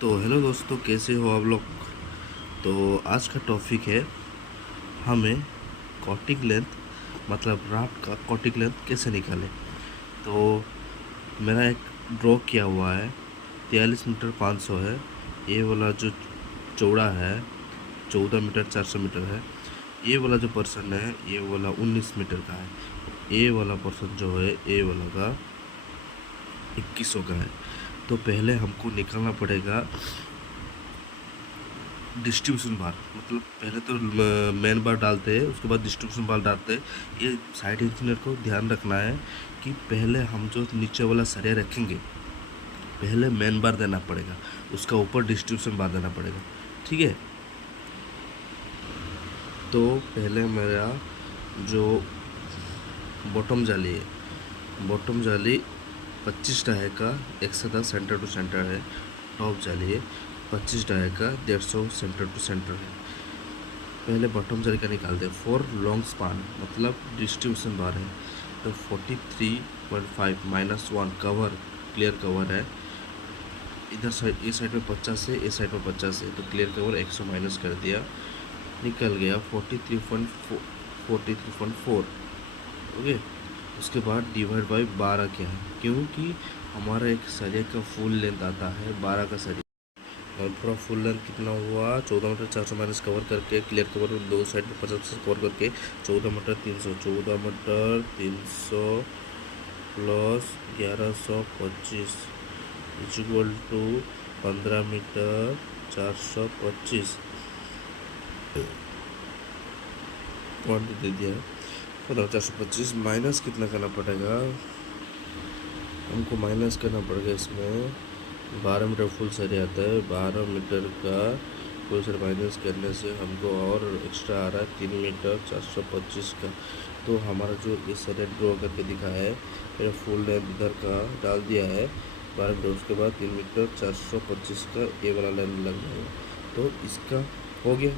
तो हेलो दोस्तों, कैसे हो आप लोग। तो आज का टॉपिक है हमें कॉटिंग लेंथ मतलब राफ्ट का कॉटिंग लेंथ कैसे निकालें। तो मेरा एक ड्रॉ किया हुआ है 43 मीटर 500 है। ये वाला जो चौड़ा है 14 मीटर 400 मीटर है। ये वाला जो पर्सन है ये वाला 19 मीटर का है। ये वाला पर्सन जो है ये वाला का 2100 का है। तो पहले हमको निकालना पड़ेगा डिस्ट्रीब्यूशन बार। मतलब पहले तो मेन बार डालते हैं, उसके बाद डिस्ट्रीब्यूशन बार डालते हैं। ये साइड इंजीनियर को ध्यान रखना है कि पहले हम जो नीचे वाला सरिया रखेंगे पहले मेन बार देना पड़ेगा, उसका ऊपर डिस्ट्रीब्यूशन बार देना पड़ेगा। ठीक है। तो पहले मेरा जो बॉटम जाली है, बॉटम जाली 25 डाई का 110 सेंटर टू सेंटर है। टॉप जाली है 25 डाई का 150 सेंटर टू सेंटर है। पहले बॉटम जाली का निकालते हैं। 4 लॉन्ग स्पान मतलब डिस्ट्रीब्यूशन बार है। तो 43.5 -1 कवर क्लियर कवर है। इधर साइड इस साइड में 50 है, इस साइड में 50 है, तो क्लियर कवर 100 माइनस कर दिया, निकल गया 43.4। ओके। उसके बाद डिवाइड बाई 12 क्या है, क्योंकि हमारा एक सरिया का फुल लेंथ आता है 12 का सरिया। और पूरा फुल लेंथ कितना हुआ 14 मीटर 400 माइनस कवर करके क्लियर कवर दो साइड में 50 कवर करके 14 meter 300, 14 meter 300 plus 1125 equal to 15 meter 425 quantity दे दिया। 15 425 माइनस कितना करना पड़ेगा हमको, माइनस करना पड़ेगा इसमें 12 मीटर फुल सरिया आता है। 12 मीटर का फुल सर माइनस करने से हमको और एक्स्ट्रा आ रहा है 3 मीटर 425 का। तो हमारा जो ये सरिया ड्रॉ करके दिखा है मेरा फुल लेंथ इधर का डाल दिया है 12 मीटर। उसके बाद 3 मीटर 425 का ये वाला लेंथ लग जाएगा। तो इसका हो गया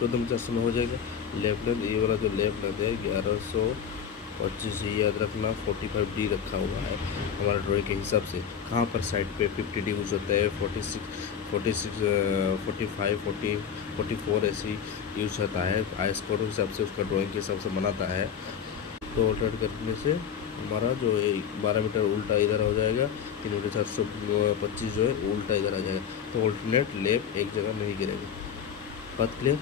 14 मीटर 400 में हो जाएगा। लेफ्ट लेंथ ये वाला जो लेफ्ट लेंथ है 1125, याद रखना 45D रखा हुआ है हमारा ड्राइंग के हिसाब से। कहाँ पर साइड पे 50D यूज होता है, 46 45 44 ऐसी यूज होता है। आई स्कोर के हिसाब से उसका ड्राइंग के हिसाब से बनाता है। तो ऑल्टरनेट करने से हमारा जो 12 मीटर उल्टा इधर हो जाएगा, 3 मीटर 425 जो है उल्टा इधर आ जाएगा। तो ऑल्टरनेट लेफ्ट एक जगह नहीं गिरेगा। बात क्लियर।